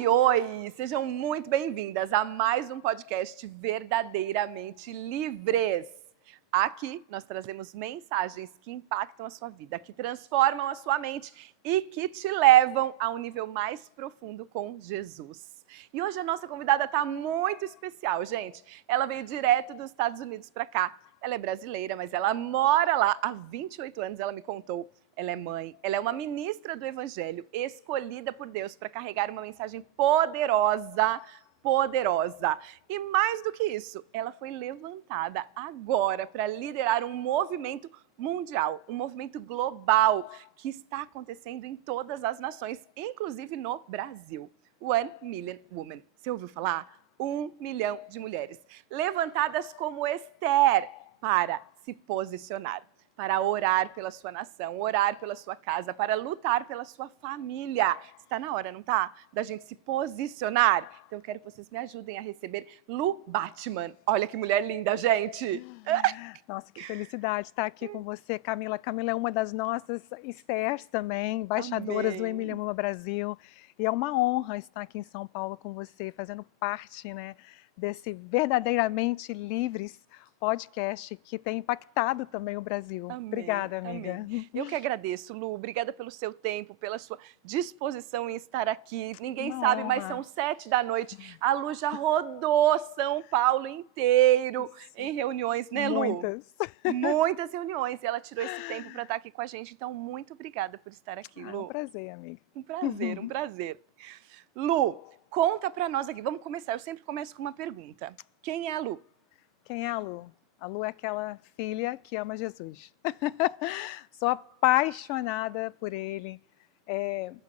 Oi, oi! Sejam muito bem-vindas a mais um podcast Verdadeiramente Livres. Aqui nós trazemos mensagens que impactam a sua vida, que transformam a sua mente e que te levam a um nível mais profundo com Jesus. E hoje a nossa convidada está muito especial, gente. Ela veio direto dos Estados Unidos para cá. Ela é brasileira, mas ela mora lá há 28 anos, ela me contou. Ela é mãe, ela é uma ministra do Evangelho, escolhida por Deus para carregar uma mensagem poderosa. E mais do que isso, ela foi levantada agora para liderar um movimento mundial, um movimento global que está acontecendo em todas as nações, inclusive no Brasil. 1 Million Women. Você ouviu falar? 1 milhão de mulheres levantadas como Esther para se posicionar, para orar pela sua nação, orar pela sua casa, para lutar pela sua família. Está na hora, não tá? Da gente se posicionar? Então eu quero que vocês me ajudem a receber Lu Batman. Olha que mulher linda, gente! Nossa, que felicidade estar aqui com você, Camila. Camila é uma das nossas Esthers também, embaixadoras do Amém. Emília Brasil. E é uma honra estar aqui em São Paulo com você, fazendo parte, né, desse Verdadeiramente Livres podcast que tem impactado também o Brasil. Amém, Obrigada, amiga. amém. Eu que agradeço, Lu. Obrigada pelo seu tempo, pela sua disposição em estar aqui. Ninguém Uma sabe, mas honra. são 7 da noite. A Lu já rodou São Paulo inteiro em reuniões, né, Lu? Muitas. Muitas reuniões. E ela tirou esse tempo para estar aqui com a gente. Então, muito obrigada por estar aqui, É Lu. um prazer, amiga. Um prazer, um prazer. Lu, conta para nós aqui. Vamos começar. Eu sempre começo com uma pergunta. Quem é a Lu? Quem é a Lu? A Lu é aquela filha que ama Jesus. Sou apaixonada por ele.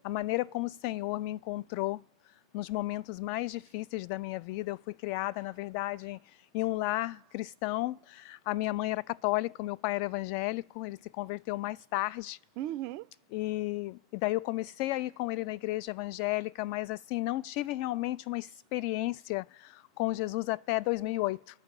A maneira como o Senhor me encontrou nos momentos mais difíceis da minha vida. Eu fui criada, na verdade, em um lar cristão. A minha mãe era católica, o meu pai era evangélico. Ele se converteu mais tarde. Uhum. E daí eu comecei a ir com ele na igreja evangélica, mas assim, não tive realmente uma experiência com Jesus até 2008.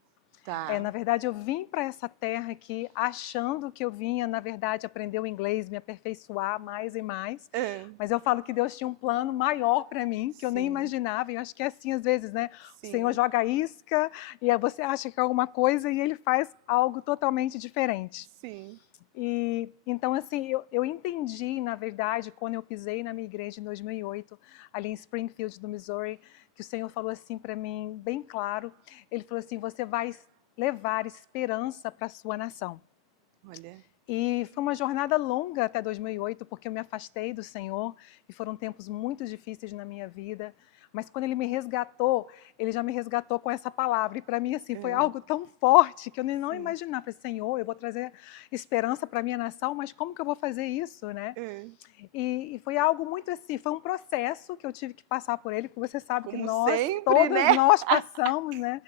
Tá. Na verdade, eu vim para essa terra aqui achando que eu vinha, na verdade, aprender o inglês, me aperfeiçoar mais e mais. Mas eu falo que Deus tinha um plano maior para mim, que eu nem Sim. imaginava. E eu acho que é assim, às vezes, né? Sim. O Senhor joga a isca e aí você acha que é alguma coisa e Ele faz algo totalmente diferente. Sim. E então, assim, eu entendi, na verdade, quando eu pisei na minha igreja em 2008, ali em Springfield, no Missouri, que o Senhor falou assim para mim, bem claro. Ele falou assim: você vai levar esperança para a sua nação. Olha. E foi uma jornada longa até 2008, porque eu me afastei do Senhor e foram tempos muito difíceis na minha vida. Mas quando Ele me resgatou, Ele já me resgatou com essa palavra. E para mim, assim, foi algo tão forte que eu não Sim. imaginava. Senhor, eu vou trazer esperança para a minha nação, mas como que eu vou fazer isso, né? E foi algo muito assim, foi um processo que eu tive que passar por ele, porque você sabe que Como nós, sempre, todos né? nós passamos, né?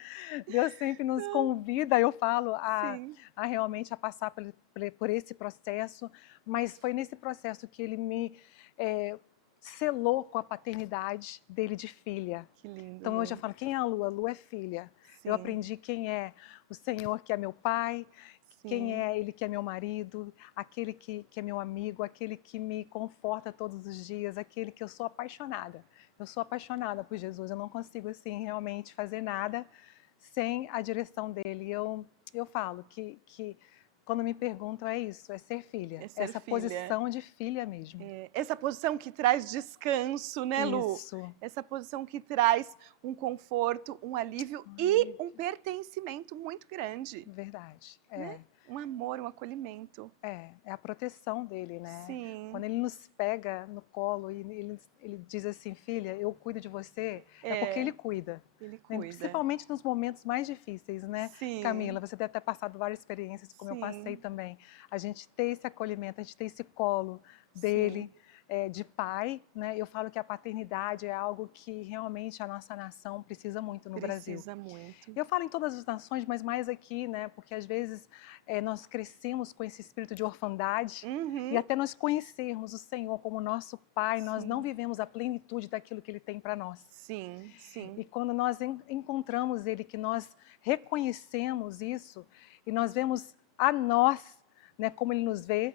Deus sempre nos convida, eu falo, a realmente a passar por esse processo, mas foi nesse processo que ele me selou com a paternidade dele de filha. Que lindo. Então hoje eu falo, quem é a Lu? A Lu é filha. Sim. Eu aprendi quem é o Senhor, que é meu pai, quem é Ele que é meu marido, aquele que é meu amigo, aquele que me conforta todos os dias, aquele que eu sou apaixonada. Eu sou apaixonada por Jesus, eu não consigo assim realmente fazer nada sem a direção dele. Eu falo que quando me perguntam é isso, é ser filha, É ser essa filha. Posição de filha mesmo. Essa posição que traz descanso, né, Lu? Isso. Essa posição que traz um conforto, um alívio e um pertencimento muito grande. Verdade, né? Um amor, um acolhimento. É a proteção dele, né? Sim. Quando ele nos pega no colo e ele diz assim, filha, eu cuido de você, é porque ele cuida. Ele cuida. Principalmente nos momentos mais difíceis, né? Sim. Camila, você deve ter passado várias experiências, como eu passei também. A gente ter esse acolhimento, a gente ter esse colo dele, de pai, né? Eu falo que a paternidade é algo que realmente a nossa nação precisa muito no Brasil. Precisa muito. Eu falo em todas as nações, mas mais aqui, né? Porque às vezes nós crescemos com esse espírito de orfandade e até nós conhecermos o Senhor como nosso Pai, nós não vivemos a plenitude daquilo que Ele tem para nós. Sim, sim. E quando nós encontramos Ele, que nós reconhecemos isso e nós vemos a nós, né? Como Ele nos vê,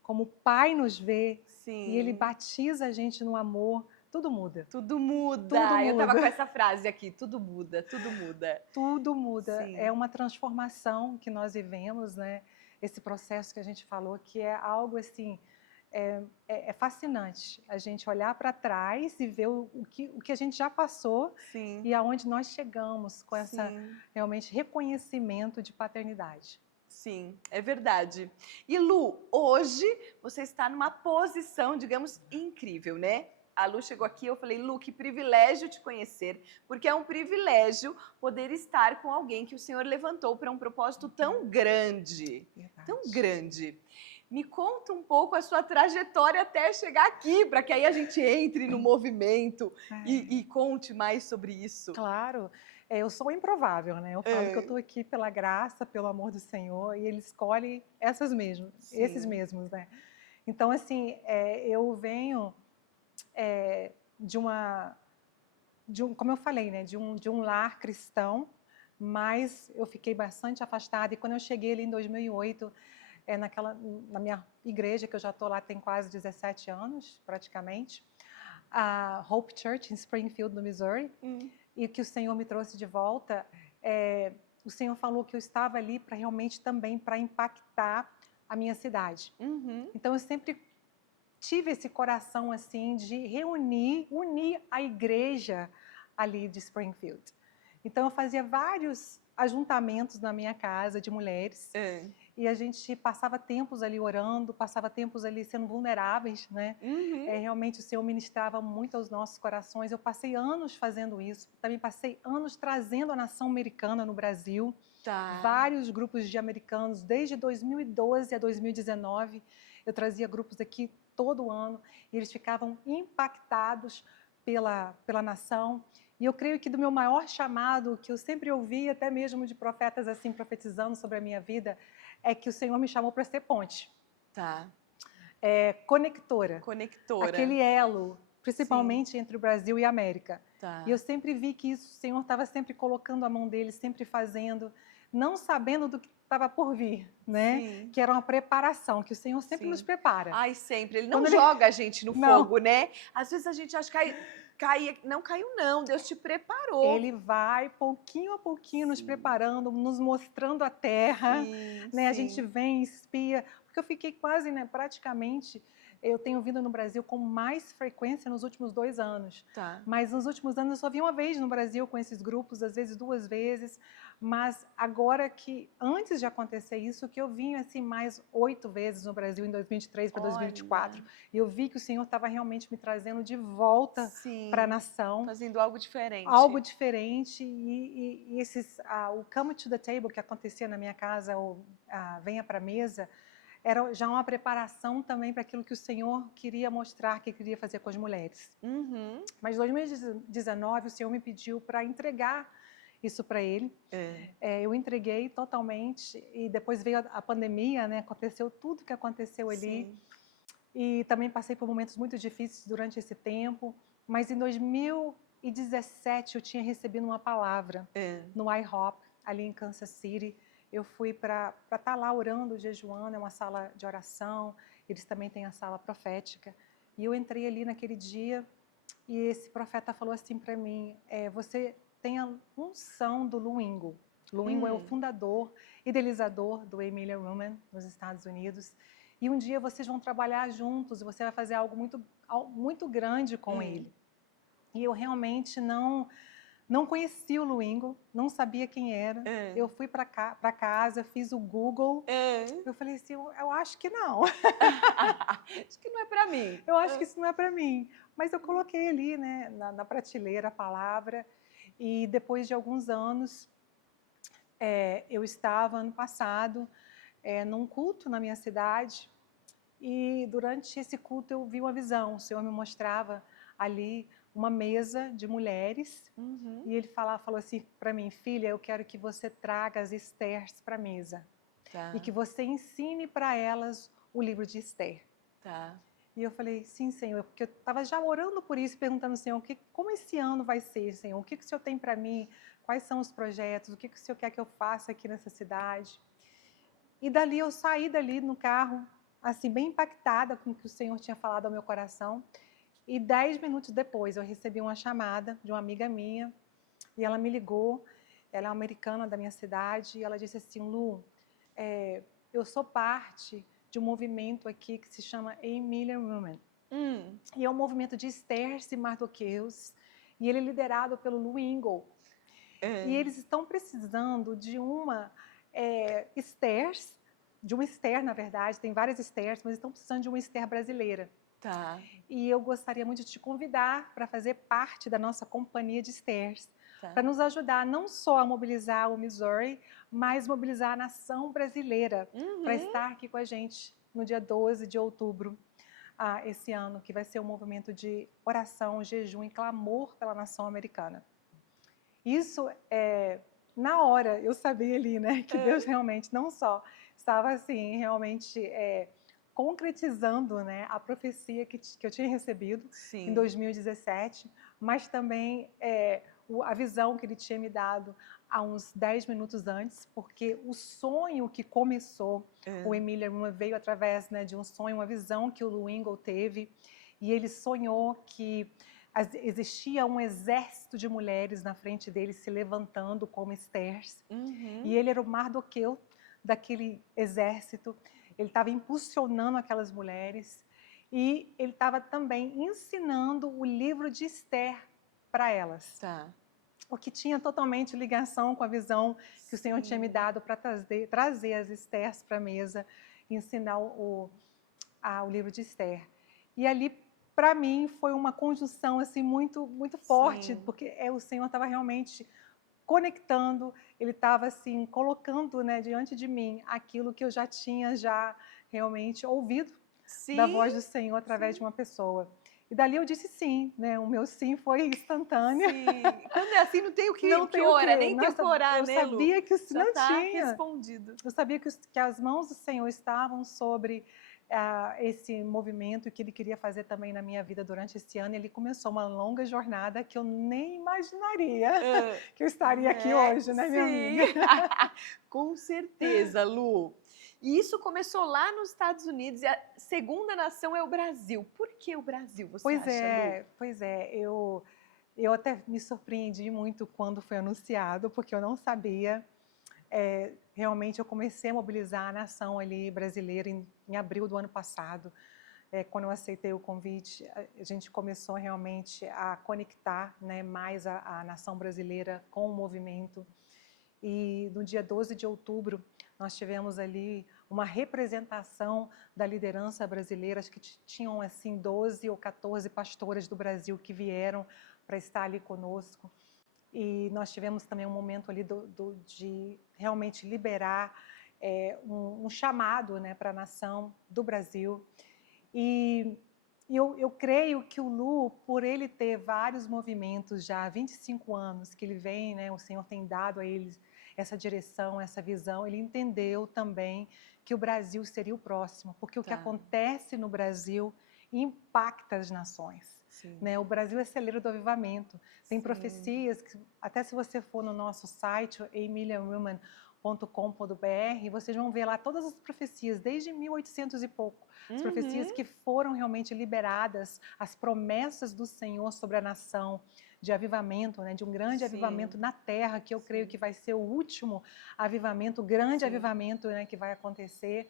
como o Pai nos vê, e Ele batiza a gente no amor, tudo muda. Tudo muda. Tudo Eu tava muda. com essa frase aqui, tudo muda, tudo muda. Tudo muda. Sim. É uma transformação que nós vivemos, né? Esse processo que a gente falou, que é algo assim, é fascinante. A gente olhar para trás e ver o que a gente já passou Sim. e aonde nós chegamos com essa Sim. realmente reconhecimento de paternidade. Sim, é verdade. E Lu, hoje você está numa posição, digamos, incrível, né? A Lu chegou aqui, eu falei, Lu, que privilégio te conhecer, porque é um privilégio poder estar com alguém que o Senhor levantou para um propósito tão grande, tão Verdade. grande. Me conta um pouco a sua trajetória até chegar aqui, para que aí a gente entre no movimento e conte mais sobre isso. Claro, eu sou improvável, né? Eu falo que eu É. estou aqui pela graça, pelo amor do Senhor, e Ele escolhe esses Sim. mesmos, né? Então, assim, eu venho como eu falei, né? De um lar cristão, mas eu fiquei bastante afastada. E quando eu cheguei ali em 2008, na minha igreja, que eu já estou lá tem quase 17 anos, praticamente, a Hope Church em Springfield, no Missouri, e que o Senhor me trouxe de volta, o Senhor falou que eu estava ali para realmente também para impactar a minha cidade. Uhum. Então eu sempre tive esse coração assim de unir a igreja ali de Springfield. Então eu fazia vários ajuntamentos na minha casa de mulheres. E a gente passava tempos ali orando, passava tempos ali sendo vulneráveis, né? Uhum. Realmente o Senhor ministrava muito aos nossos corações. Eu passei anos fazendo isso. Também passei anos trazendo a nação americana no Brasil. Tá. Vários grupos de americanos, desde 2012 a 2019. Eu trazia grupos aqui todo ano e eles ficavam impactados pela nação. E eu creio que do meu maior chamado, que eu sempre ouvi, até mesmo de profetas assim profetizando sobre a minha vida, é que o Senhor me chamou para ser ponte. Tá. Conectora. Conectora. Aquele elo, principalmente entre o Brasil e a América. Tá. E eu sempre vi que isso, o Senhor estava sempre colocando a mão dele, sempre fazendo, não sabendo do que estava por vir, né? Sim. Que era uma preparação, que o Senhor sempre Sim. nos prepara. Ai, sempre. Ele não joga a gente no fogo, né? Às vezes a gente acha que não caiu não, Deus te preparou. Ele vai pouquinho a pouquinho nos preparando, nos mostrando a terra, Sim, né? A sim. gente vem, espia, porque eu fiquei quase, né, praticamente, eu tenho vindo no Brasil com mais frequência nos últimos 2 anos. Tá. Mas nos últimos anos eu só vi uma vez no Brasil com esses grupos, às vezes 2 vezes. Mas agora que, antes de acontecer isso, que eu vim assim mais 8 vezes no Brasil em 2023 para 2024. Olha. E eu vi que o Senhor estava realmente me trazendo de volta para a nação. Fazendo algo diferente. Algo diferente. E o Come to the Table que acontecia na minha casa, ou Venha para a Mesa, era já uma preparação também para aquilo que o Senhor queria mostrar, que queria fazer com as mulheres. Uhum. Mas em 2019, o Senhor me pediu para entregar isso para Ele. Eu entreguei totalmente e depois veio a pandemia, né? Aconteceu tudo que aconteceu ali. Sim. E também passei por momentos muito difíceis durante esse tempo. Mas em 2017, eu tinha recebido uma palavra no IHOP, ali em Kansas City. Eu fui para estar lá orando, jejuando, é uma sala de oração, eles também têm a sala profética. E eu entrei ali naquele dia e esse profeta falou assim para mim, você tem a unção do Lou Engle. Lou Engle é o fundador, idealizador do Emilia Roman, nos Estados Unidos. E um dia vocês vão trabalhar juntos e você vai fazer algo muito grande com ele. E eu realmente não conhecia o Lou Engle, não sabia quem era. Eu fui para casa, fiz o Google. Eu falei assim, eu acho que não. Acho que não é para mim. Eu acho que isso não é para mim. Mas eu coloquei ali, né, na prateleira a palavra. E depois de alguns anos, eu estava, ano passado, num culto na minha cidade. E durante esse culto eu vi uma visão. O Senhor me mostrava ali uma mesa de mulheres. E ele falou assim para mim, filha, eu quero que você traga as Esthers para a mesa. E que você ensine para elas o livro de Esther. E eu falei, sim, Senhor, porque eu estava já orando por isso, perguntando ao Senhor, como esse ano vai ser, Senhor? O que o Senhor tem para mim? Quais são os projetos? O que o Senhor quer que eu faça aqui nessa cidade? E dali eu saí dali no carro, assim, bem impactada com o que o Senhor tinha falado ao meu coração. E 10 minutos depois eu recebi uma chamada de uma amiga minha e ela me ligou. Ela é uma americana da minha cidade e ela disse assim: Lu, eu sou parte de um movimento aqui que se chama Emilia Women. E é um movimento de Esthers e Mardoqueus e ele é liderado pelo Lou Engle. E eles estão precisando de uma Esthers, de uma Esther, na verdade, tem várias Esthers, mas estão precisando de uma Esther brasileira. Tá. E eu gostaria muito de te convidar para fazer parte da nossa companhia de Esthers, Tá. para nos ajudar não só a mobilizar o Missouri, mas mobilizar a nação brasileira para estar aqui com a gente no dia 12 de outubro, esse ano, que vai ser um movimento de oração, jejum e clamor pela nação americana. Isso, na hora, eu sabia ali, né, que Deus realmente não só estava assim, realmente concretizando, né, a profecia que eu tinha recebido em 2017, mas também a visão que ele tinha me dado há uns 10 minutos antes, porque o sonho que começou, o Emilia veio através, né, de um sonho, uma visão que o Lou Engle teve, e ele sonhou que existia um exército de mulheres na frente dele se levantando como Esthers, e ele era o Mardoqueu daquele exército. Ele estava impulsionando aquelas mulheres e ele estava também ensinando o livro de Esther para elas. Tá. O que tinha totalmente ligação com a visão que o Senhor tinha me dado para trazer as Esthers para a mesa e ensinar o livro de Esther. E ali, para mim, foi uma conjunção assim, muito, muito forte, porque o Senhor estava realmente conectando, ele estava assim, colocando, né, diante de mim aquilo que eu já tinha realmente ouvido da voz do Senhor através de uma pessoa. E dali eu disse sim, né? O meu sim foi instantâneo. Sim. Quando é assim, não tem o que, não tem orar, nem Nossa, tem o que orar, né, Lu? Eu sabia que já não tá tinha. respondido. Eu sabia que as mãos do Senhor estavam sobre esse movimento que ele queria fazer também na minha vida durante esse ano. Ele começou uma longa jornada que eu nem imaginaria que eu estaria aqui hoje, né, minha amiga? Com certeza, Lu. E isso começou lá nos Estados Unidos e a segunda nação é o Brasil. Por que o Brasil, você acha, Lu? Pois é. Eu até me surpreendi muito quando foi anunciado, porque eu não sabia. Realmente eu comecei a mobilizar a nação ali brasileira em abril do ano passado. Quando eu aceitei o convite, a gente começou realmente a conectar, né, mais a nação brasileira com o movimento. E no dia 12 de outubro, nós tivemos ali uma representação da liderança brasileira, acho que tinham assim 12 ou 14 pastoras do Brasil que vieram para estar ali conosco. E nós tivemos também um momento ali de realmente liberar um chamado, né, para a nação do Brasil. E eu creio que o Lu, por ele ter vários movimentos já há 25 anos que ele vem, né, o Senhor tem dado a ele essa direção, essa visão, ele entendeu também que o Brasil seria o próximo, porque o que acontece no Brasil impacta as nações. Né? O Brasil é celeiro do avivamento. Tem profecias, que, até se você for no nosso site, emiliawomen.com.br, vocês vão ver lá todas as profecias, desde 1800 e pouco. As profecias que foram realmente liberadas, as promessas do Senhor sobre a nação, de avivamento, né, de um grande avivamento na terra, que eu creio que vai ser o último avivamento, o grande avivamento, né, que vai acontecer.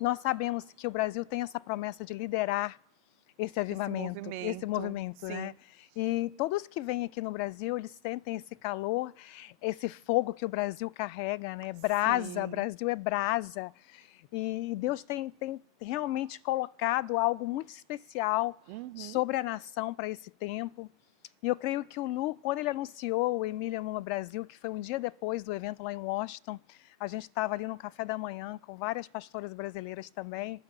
Nós sabemos que o Brasil tem essa promessa de liderar esse avivamento, esse movimento, né? E todos que vêm aqui no Brasil, eles sentem esse calor, esse fogo que o Brasil carrega, né? Brasa, Brasil é brasa. E Deus tem realmente colocado algo muito especial sobre a nação para esse tempo. E eu creio que o Lu, quando ele anunciou o Emilia Women Brasil, que foi um dia depois do evento lá em Washington, a gente estava ali no café da manhã com várias pastoras brasileiras também,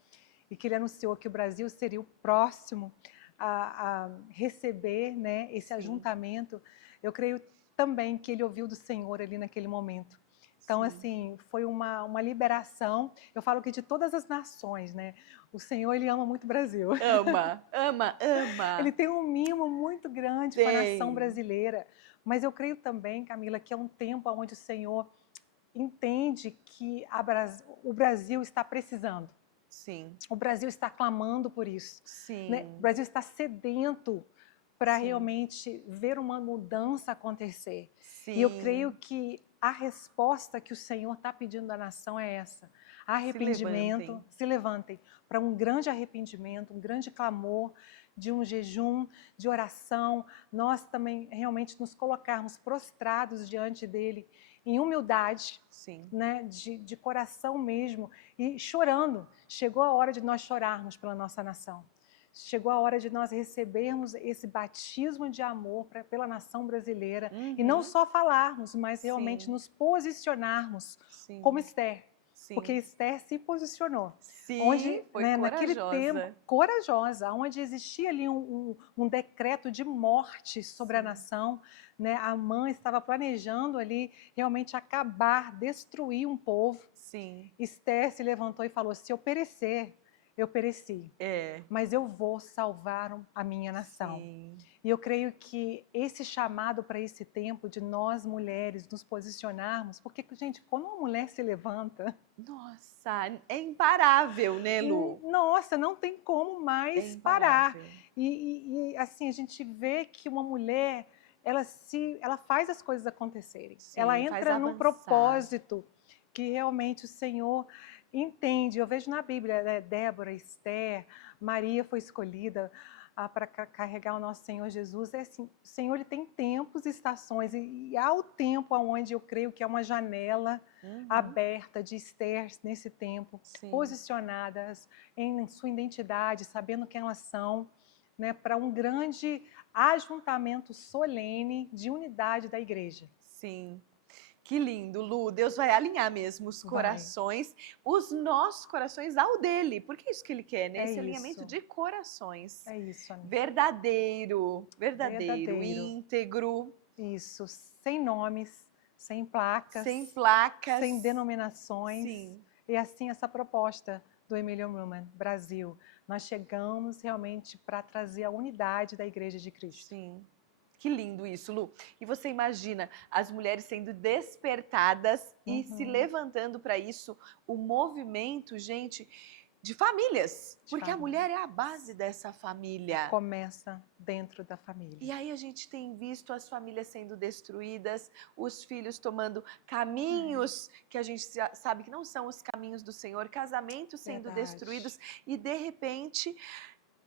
e que ele anunciou que o Brasil seria o próximo a receber, né, esse ajuntamento. Eu creio também que ele ouviu do Senhor ali naquele momento. Então, assim, foi uma liberação. Eu falo que de todas as nações, né? O Senhor, ele ama muito o Brasil. Ama, ama, ama. Ele tem um mimo muito grande com a nação brasileira. Mas eu creio também, Camila, que é um tempo onde o Senhor entende que o Brasil está precisando. Sim. O Brasil está clamando por isso. Sim. Né? O Brasil está sedento para Sim. realmente ver uma mudança acontecer. Sim. E eu creio que a resposta que o Senhor está pedindo da nação é essa. Arrependimento, se levantem para um grande arrependimento, um grande clamor, de um jejum, de oração, nós também realmente nos colocarmos prostrados diante dele, em humildade, Sim. né, de coração mesmo, e chorando. Chegou a hora de nós chorarmos pela nossa nação. Chegou a hora de nós recebermos esse batismo de amor pela nação brasileira, e não só falarmos, mas realmente nos posicionarmos como Esther. Sim. Porque Esther se posicionou. Sim, onde, foi né, corajosa. naquele tempo, corajosa, onde existia ali um decreto de morte sobre a nação, né? A mãe estava planejando ali realmente acabar, destruir um povo. Sim. Esther se levantou e falou: se eu perecer, eu pereci, mas eu vou salvar a minha nação. Sim. E eu creio que esse chamado para esse tempo de nós mulheres nos posicionarmos, porque, gente, quando uma mulher se levanta... Nossa, é imparável, né, Lu? Nossa, não tem como mais parar. E assim, a gente vê que uma mulher, ela faz as coisas acontecerem. Sim, ela entra num propósito que realmente o Senhor entende. Eu vejo na Bíblia, né, Débora, Esther, Maria foi escolhida para carregar o nosso Senhor Jesus. É assim, o Senhor ele tem tempos e estações, e há o tempo onde eu creio que é uma janela aberta de Esther nesse tempo, posicionadas em sua identidade, sabendo quem elas são, né, para um grande ajuntamento solene de unidade da igreja. Sim. Que lindo, Lu. Deus vai alinhar mesmo os corações, os nossos corações ao dele, porque é isso que ele quer, né? Esse alinhamento de corações. É isso, amiga. Verdadeiro, íntegro. Isso, sem nomes, sem placas, sem denominações. Sim. E assim, essa proposta do Emílio Lumen, Brasil, nós chegamos realmente para trazer a unidade da Igreja de Cristo. Sim. Que lindo isso, Lu. E você imagina as mulheres sendo despertadas e se levantando para isso, o movimento, gente, de famílias. Porque a mulher é a base dessa família. Começa dentro da família. E aí a gente tem visto as famílias sendo destruídas, os filhos tomando caminhos que a gente sabe que não são os caminhos do Senhor, casamentos sendo destruídos e de repente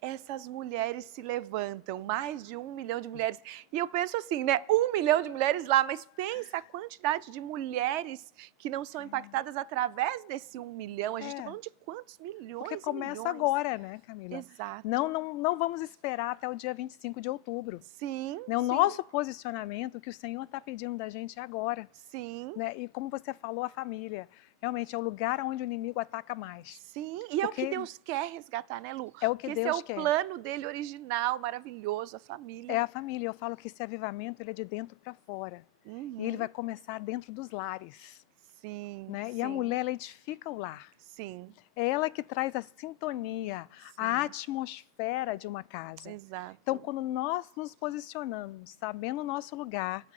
essas mulheres se levantam, mais de 1 milhão de mulheres. E eu penso assim, né? 1 milhão de mulheres lá, mas pensa a quantidade de mulheres que não são impactadas através desse 1 milhão. A gente está falando de quantos milhões? Porque começa agora, né, Camila? Exato. Não vamos esperar até o dia 25 de outubro. Sim. Né? O nosso posicionamento, o que o Senhor está pedindo da gente é agora. Sim. Né? E como você falou, a família. Realmente é o lugar onde o inimigo ataca mais. Sim, e é o que Deus quer resgatar, né, Lu? É o que Deus quer. Esse é o plano dele original, maravilhoso, a família. É a família. Eu falo que esse avivamento ele é de dentro para fora. E ele vai começar dentro dos lares. Sim, né? E a mulher, ela edifica o lar. Sim. É ela que traz a sintonia, a atmosfera de uma casa. Exato. Então, quando nós nos posicionamos, sabendo o nosso lugar,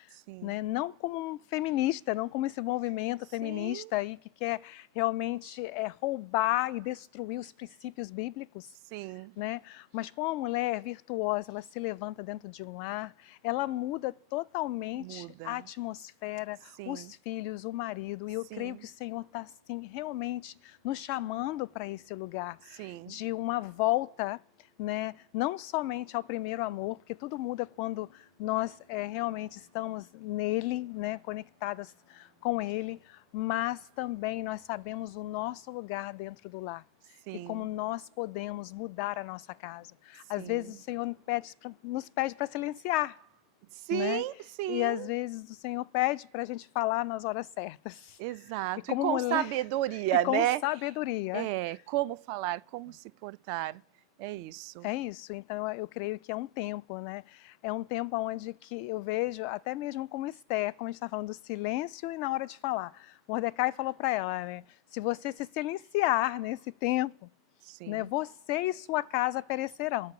né? Não como um feminista, não como esse movimento feminista aí que quer realmente roubar e destruir os princípios bíblicos, né? Mas como a mulher virtuosa, ela se levanta dentro de um lar, ela muda totalmente a atmosfera, os filhos, o marido. E eu creio que o Senhor está assim, realmente nos chamando para esse lugar de uma volta, né? Não somente ao primeiro amor, porque tudo muda quando nós realmente estamos nele, né? Conectadas com ele, mas também nós sabemos o nosso lugar dentro do lar. E como nós podemos mudar a nossa casa. Às vezes o Senhor nos pede para silenciar. Né? E às vezes o Senhor pede para a gente falar nas horas certas. Exato. E com sabedoria, né? Com sabedoria. Como falar, como se portar. É isso. É isso. Então eu creio que é um tempo, né? É um tempo onde que eu vejo, até mesmo como Esther, como a gente está falando do silêncio e na hora de falar. Mordecai falou para ela, né? Se você se silenciar nesse tempo, né, você e sua casa perecerão.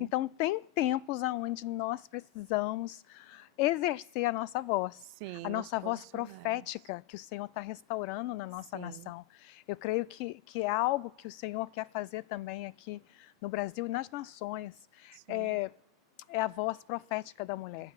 Então tem tempos onde nós precisamos exercer a nossa voz, a nossa voz profética que o Senhor está restaurando na nossa nação. Eu creio que é algo que o Senhor quer fazer também aqui no Brasil e nas nações. Sim, É a voz profética da mulher.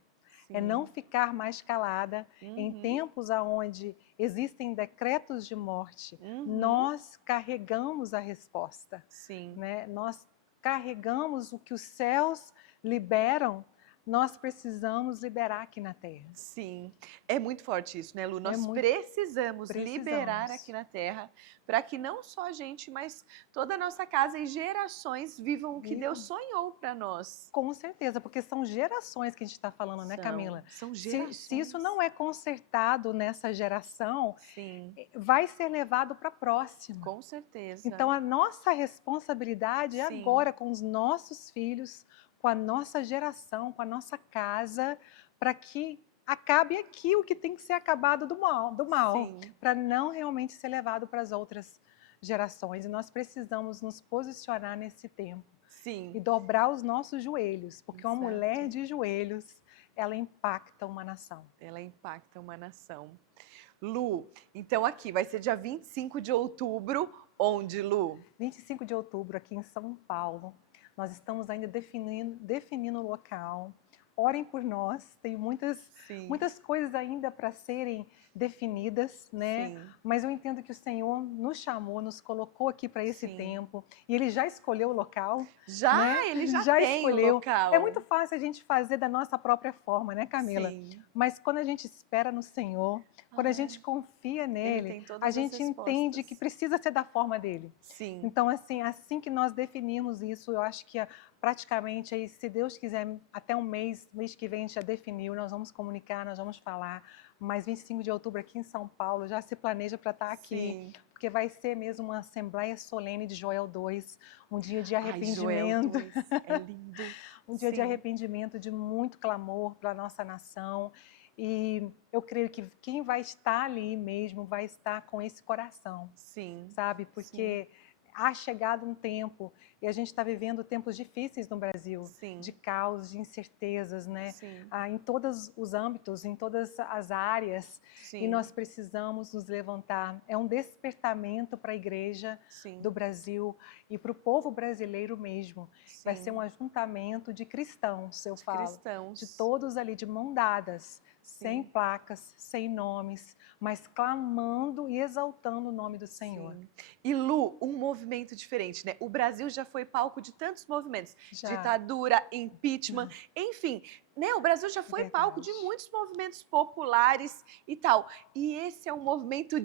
É sim. não ficar mais calada em Uhum, tempos onde existem decretos de morte. uhum. Nós carregamos a resposta, Sim, né? Nós carregamos o que os céus liberam, nós precisamos liberar aqui na terra. sim. É muito forte isso, né, Lu? É Nós muito, precisamos liberar aqui precisamos. na Terra para que não só a gente, mas toda a nossa casa e gerações vivam o que Deus Vivam. sonhou para nós. Com certeza, porque são gerações que a gente está falando, né, Camila? São Se isso gerações. não é consertado nessa geração, Sim, vai ser levado para a próxima. com certeza. Então, a nossa responsabilidade é Sim, agora com os nossos filhos, com a nossa geração, com a nossa casa, para que acabe aqui o que tem que ser acabado do mal, sim, para não realmente ser levado para as outras gerações. E nós precisamos nos posicionar nesse tempo e sim. dobrar os nossos joelhos, porque uma mulher Exato. de joelhos, ela impacta uma nação. Ela impacta uma nação. Lu, então aqui vai ser dia 25 de outubro. Onde, Lu? 25 de outubro, aqui em São Paulo, nós estamos ainda definindo o local. Orem por nós, tem Sim, muitas coisas ainda para serem definidas, né? sim, Mas eu entendo que o Senhor nos chamou, nos colocou aqui para esse sim. tempo, e Ele já escolheu o local, Já, né? ele já Já tem o escolheu. É muito local. fácil a gente fazer da nossa própria forma, né, Camila? Sim. Mas quando a gente espera no Senhor, quando a Ai, gente confia ele nele, tem a todas as gente entende que respostas. precisa ser da forma dele. Sim, Então, assim que nós definirmos isso, eu acho que praticamente, aí, se Deus quiser, até mês que vem a gente já definiu, nós vamos comunicar, nós vamos falar. Mas 25 de outubro aqui em São Paulo, já se planeja para estar aqui, sim. porque vai ser mesmo uma Assembleia Solene de Joel 2, um dia de Ai, Joel arrependimento, 2 é lindo. um dia de Sim, arrependimento, de muito clamor para a nossa nação. E eu creio que quem vai estar ali mesmo vai estar com esse coração, sim, sabe? sim, Porque há chegado um tempo, e a gente está vivendo tempos difíceis no Brasil, sim, de caos, de incertezas, né? sim, Em todos os âmbitos, em todas as áreas, e sim, nós precisamos nos levantar. É um despertamento para a igreja sim, do Brasil e para o povo brasileiro mesmo. Vai ser sim. um ajuntamento de cristãos, eu De falo, de cristãos. todos ali de mão dadas, sem Sim, placas, sem nomes, mas clamando e exaltando o nome do Senhor. sim. E Lu, um movimento diferente, né? O Brasil já foi palco de tantos movimentos, Já, ditadura, impeachment, enfim, né? O Brasil já foi palco de verdade. muitos movimentos populares e tal. E esse é um movimento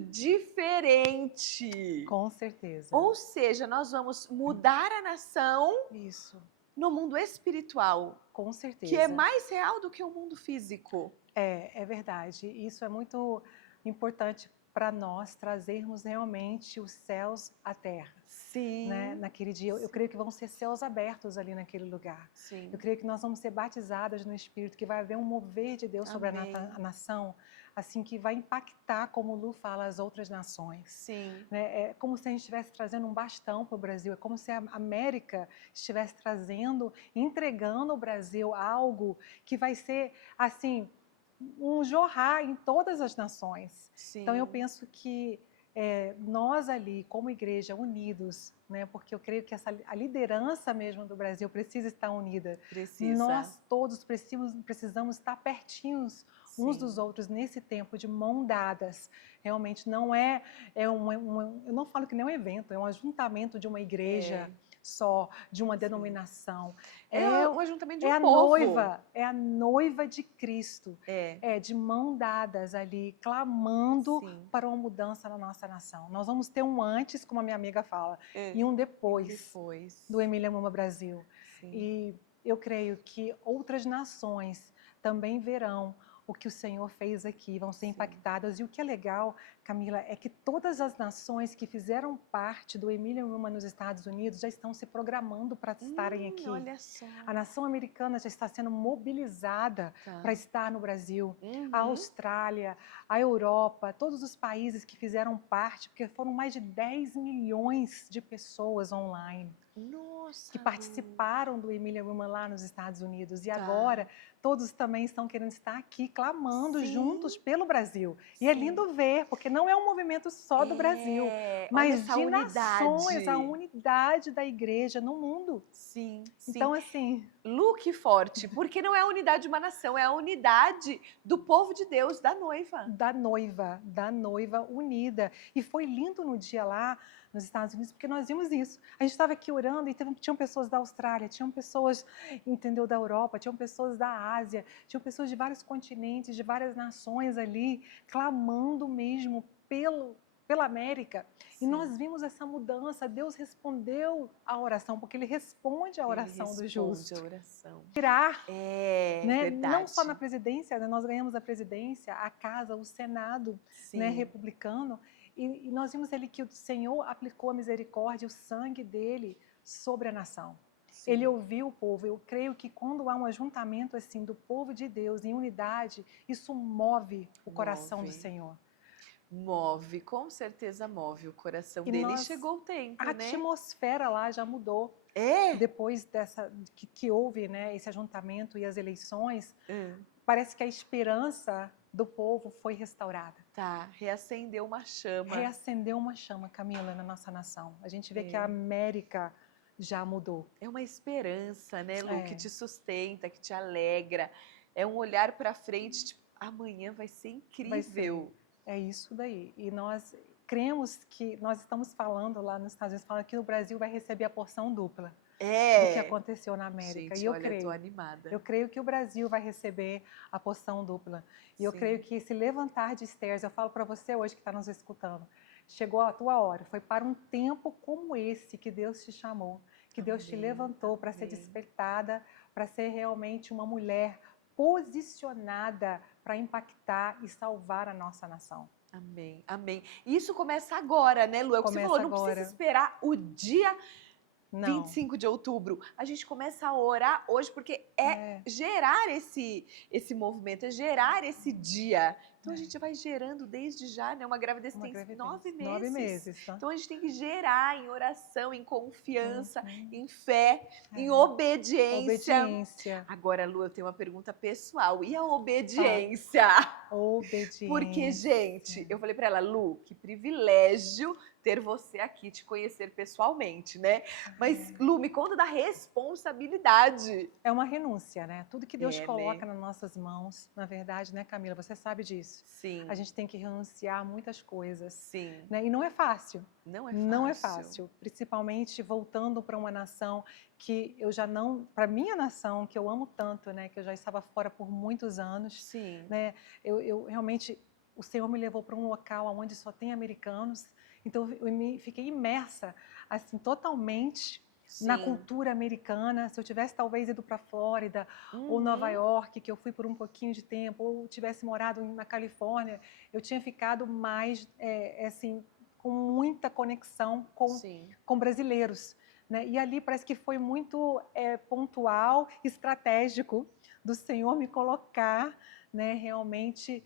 diferente. Com certeza. Ou seja, nós vamos mudar a nação Isso, no mundo espiritual, com que é certeza. mais real do que o mundo físico. É verdade. Isso é muito importante para nós trazermos realmente os céus à terra. Né? Sim, Naquele dia, eu creio que vão ser céus abertos ali naquele lugar. Eu sim. creio que nós vamos ser batizadas no Espírito, que vai haver um mover de Deus sobre Amém. a nação, assim que vai impactar, como o Lu fala, as outras nações. Sim, Né? É como se a gente estivesse trazendo um bastão para o Brasil, é como se a América estivesse trazendo, entregando ao Brasil algo que vai ser, assim, um jorrar em todas as nações. Então, eu sim. penso que nós ali, como igreja, unidos, né, porque eu creio que a liderança mesmo do Brasil precisa estar unida. Precisa. Nós todos precisamos estar pertinhos uns dos Sim. outros nesse tempo de mão dadas. Realmente não eu não falo que nem um evento, é um ajuntamento de uma igreja É, só, de uma sim. denominação. É É, um ajuntamento de é um a povo. noiva, é a noiva de Cristo, É, de mão dadas ali, clamando sim. para uma mudança na nossa nação. Nós vamos ter um antes, como a minha amiga fala, É. e um E um depois depois. do Emília Mama Brasil. Sim. E eu creio que outras nações também verão o que o Senhor fez aqui, vão ser Sim. impactadas. E o que é legal, Camila, é que todas as nações que fizeram parte do Emília Mama nos Estados Unidos já estão se programando para estarem aqui. Olha só. A nação americana já está sendo mobilizada Tá. para estar no Brasil. A Uhum. Austrália, a Europa, todos os países que fizeram parte, porque foram mais de 10 milhões de pessoas online. Nossa, que Lu. participaram do Emília Women lá nos Estados Unidos. E Tá. agora, todos também estão querendo estar aqui, clamando Sim. juntos pelo Brasil. E é Sim. lindo ver, porque não é um movimento só do Brasil, Olha mas essa de nações, unidade. a unidade da igreja no mundo. Sim, sim. Então, assim, Lu, que forte, porque não é a unidade de uma nação, é a unidade do povo de Deus, da noiva. da noiva unida. E foi lindo no dia lá nos Estados Unidos, porque nós vimos isso. A gente estava aqui orando e tinham pessoas da Austrália, tinham pessoas, entendeu, da Europa, tinham pessoas da Ásia, tinham pessoas de vários continentes, de várias nações ali, clamando mesmo pela América. E nós vimos essa mudança. Deus respondeu a oração, porque Ele responde a oração do justo. A oração. Tirar, né, verdade. não só na presidência, né, nós ganhamos a presidência, a casa, o Senado, né, republicano, e nós vimos ali que o Senhor aplicou a misericórdia, o sangue dele sobre a nação. Sim. Ele ouviu o povo. Eu creio que quando há um ajuntamento assim do povo de Deus em unidade, isso move o coração do Senhor. Move, com certeza move o coração E dele. E chegou o tempo, a né? atmosfera lá já mudou. Depois que houve, né, esse ajuntamento e as eleições, parece que a esperança do povo foi restaurada. Tá, reacendeu uma chama. Reacendeu uma chama, Camila, na nossa nação. A gente vê que a América já mudou. É uma esperança, né, Lu, que te sustenta, que te alegra. É um olhar para frente, tipo, amanhã vai ser incrível. É isso daí. E nós cremos que nós estamos falando lá nos Estados Unidos, falando que o Brasil vai receber a porção dupla do que aconteceu na América. Gente, e eu olha, creio, tô animada. Eu creio que o Brasil vai receber a porção dupla. E eu creio que esse levantar de Esther, eu falo para você hoje que está nos escutando, chegou a tua hora. Foi para um tempo como esse que Deus te chamou, que Deus te levantou para ser despertada, para ser realmente uma mulher posicionada para impactar e salvar a nossa nação. Amém, amém. E isso começa agora, né, Lu? É o que você falou, não precisa esperar o dia 25 de outubro. A gente começa a orar hoje, porque gerar esse movimento, é gerar esse dia. Então a gente vai gerando desde já, né? Uma gravidez tem 9 meses. 9 meses. Tá? Então a gente tem que gerar em oração, em confiança, em fé, em obediência. Agora, Lu, eu tenho uma pergunta pessoal. E a obediência? Obediência. Porque, gente, eu falei para ela, Lu, que privilégio ter você aqui, te conhecer pessoalmente, né? Mas, Lu, me conta da responsabilidade. É uma renúncia, né? Tudo que Deus coloca nas nossas mãos, na verdade, né, Camila? Você sabe disso. Sim. A gente tem que renunciar a muitas coisas. Sim. Né? E não é fácil. Não é fácil. Não é fácil. Principalmente voltando para uma nação que eu já não... Para minha nação, que eu amo tanto, né? Que eu já estava fora por muitos anos. Sim. Né? Eu realmente... O Senhor me levou para um local onde só tem americanos. Então, eu fiquei imersa, assim, totalmente na cultura americana. Se eu tivesse, talvez, ido para a Flórida ou Nova York, que eu fui por um pouquinho de tempo, ou tivesse morado na Califórnia, eu tinha ficado mais, assim, com muita conexão com brasileiros. Né? E ali parece que foi muito pontual, estratégico do Senhor me colocar, né, realmente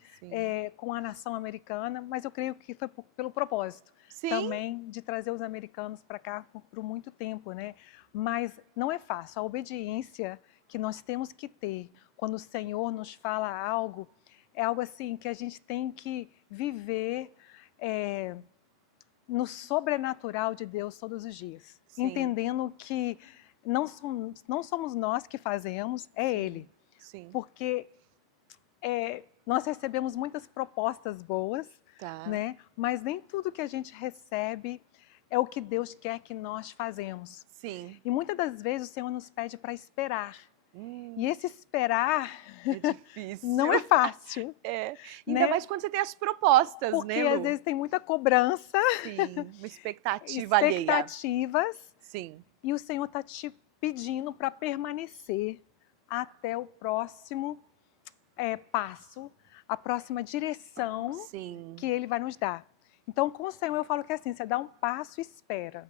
com a nação americana, mas eu creio que foi pelo propósito também de trazer os americanos para cá por muito tempo, né? Mas não é fácil. A obediência que nós temos que ter quando o Senhor nos fala algo é algo assim que a gente tem que viver no sobrenatural de Deus todos os dias, entendendo que não somos nós que fazemos, é Ele. Porque nós recebemos muitas propostas boas, né? Mas nem tudo que a gente recebe é o que Deus quer que nós fazemos. E muitas das vezes o Senhor nos pede para esperar. E esse esperar é difícil. Não é fácil. Ainda mais quando você tem as propostas, porque, né, Lu? Às vezes tem muita cobrança. Uma expectativa alheia. Expectativas. E o Senhor está te pedindo para permanecer até o próximo passo, a próxima direção que Ele vai nos dar. Então, com o Senhor, eu falo que assim, você dá um passo e espera.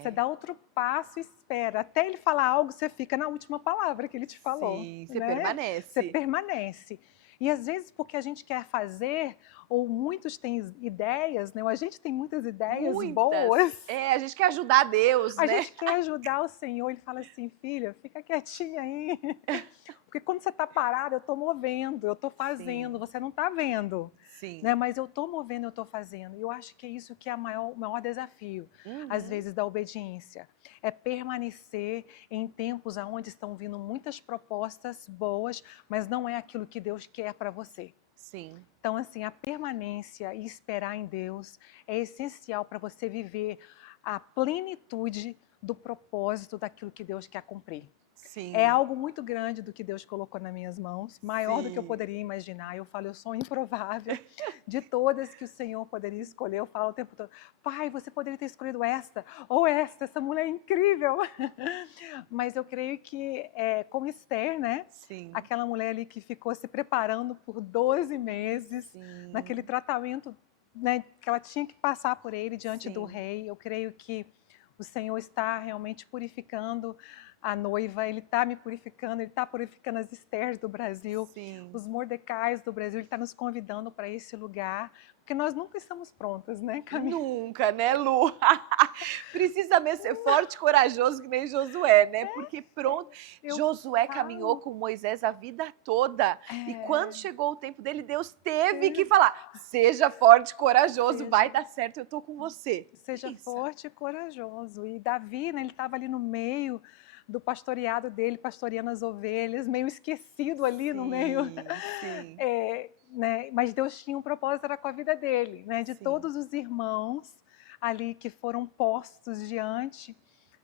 Você dá outro passo e espera. Até Ele falar algo, você fica na última palavra que Ele te falou. Você permanece. Você permanece. E às vezes, porque a gente quer fazer ou muitos têm ideias, né? Ou a gente tem muitas ideias Muitas. boas. A gente quer ajudar Deus, A né? gente quer ajudar o Senhor, ele fala assim, filha, fica quietinha aí. Porque quando você está parada, eu estou movendo, eu estou fazendo, você não está vendo. Sim. Né? Mas eu estou movendo, eu estou fazendo. E eu acho que é isso que é o maior desafio, às vezes, da obediência. É permanecer em tempos onde estão vindo muitas propostas boas, mas não é aquilo que Deus quer para você. Sim. Então, assim, a permanência e esperar em Deus é essencial para você viver a plenitude do propósito daquilo que Deus quer cumprir. Sim. É algo muito grande do que Deus colocou nas minhas mãos, maior do que eu poderia imaginar. Eu falo, eu sou improvável. De todas que o Senhor poderia escolher, eu falo o tempo todo, Pai, você poderia ter escolhido esta ou essa mulher é incrível. Mas eu creio que, como Esther, né? Sim. Aquela mulher ali que ficou se preparando por 12 meses, Sim. naquele tratamento, né, que ela tinha que passar por ele diante do rei. Eu creio que o Senhor está realmente purificando a noiva, ele está me purificando, ele está purificando as Estéres do Brasil, Sim. os Mordecais do Brasil, ele está nos convidando para esse lugar, porque nós nunca estamos prontas, né, Camila? Nunca, né, Lu? Precisa mesmo ser forte e corajoso que nem Josué, né? Porque pronto, Josué caminhou com Moisés a vida toda. E quando chegou o tempo dele, Deus teve que falar, seja forte e corajoso, vai dar certo, eu tô com você. Seja forte e corajoso. E Davi, né, ele estava ali no meio do pastoreado dele, pastoreando as ovelhas, meio esquecido ali no meio. Sim. Né? Mas Deus tinha um propósito, era com a vida dele, né? De todos os irmãos ali que foram postos diante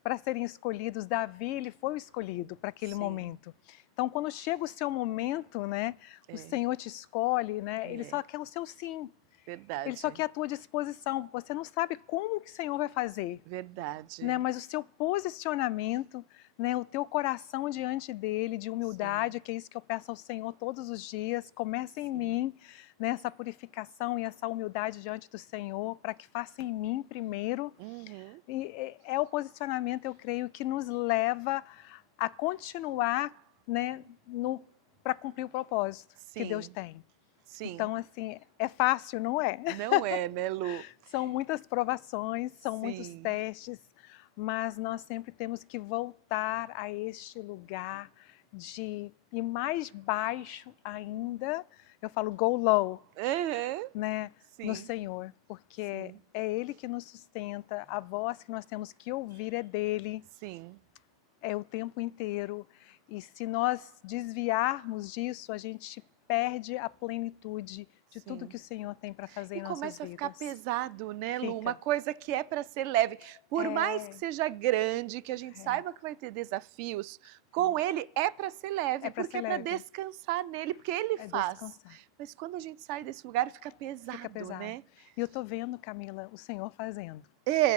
para serem escolhidos. Davi, ele foi o escolhido para aquele momento. Então, quando chega o seu momento, né? O Senhor te escolhe, né? Ele só quer o seu sim. Verdade. Ele só quer a tua disposição. Você não sabe como que o Senhor vai fazer. Verdade. Né? Mas o seu posicionamento, né? O teu coração diante dele, de humildade, que é isso que eu peço ao Senhor todos os dias. Começa em mim, né? Essa purificação e essa humildade diante do Senhor, para que faça em mim primeiro. E é o posicionamento, eu creio, que nos leva a continuar, né? Para cumprir o propósito que Deus tem. Sim. Então, assim, é fácil, não é? Não é, né, Lu? São muitas provações, são muitos testes, mas nós sempre temos que voltar a este lugar de ir mais baixo ainda. Eu falo go low, né? No Senhor, porque é Ele que nos sustenta, a voz que nós temos que ouvir é dele. É o tempo inteiro. E se nós desviarmos disso, a gente perde a plenitude de tudo que o Senhor tem para fazer em nossas vidas. E começa a ficar pesado, né, Lu? Uma coisa que é para ser leve. Por mais que seja grande, que a gente saiba que vai ter desafios, com Ele é para ser leve, porque é para descansar nele, porque Ele faz. Descansar. Mas quando a gente sai desse lugar, fica pesado, né? E eu estou vendo, Camila, o Senhor fazendo.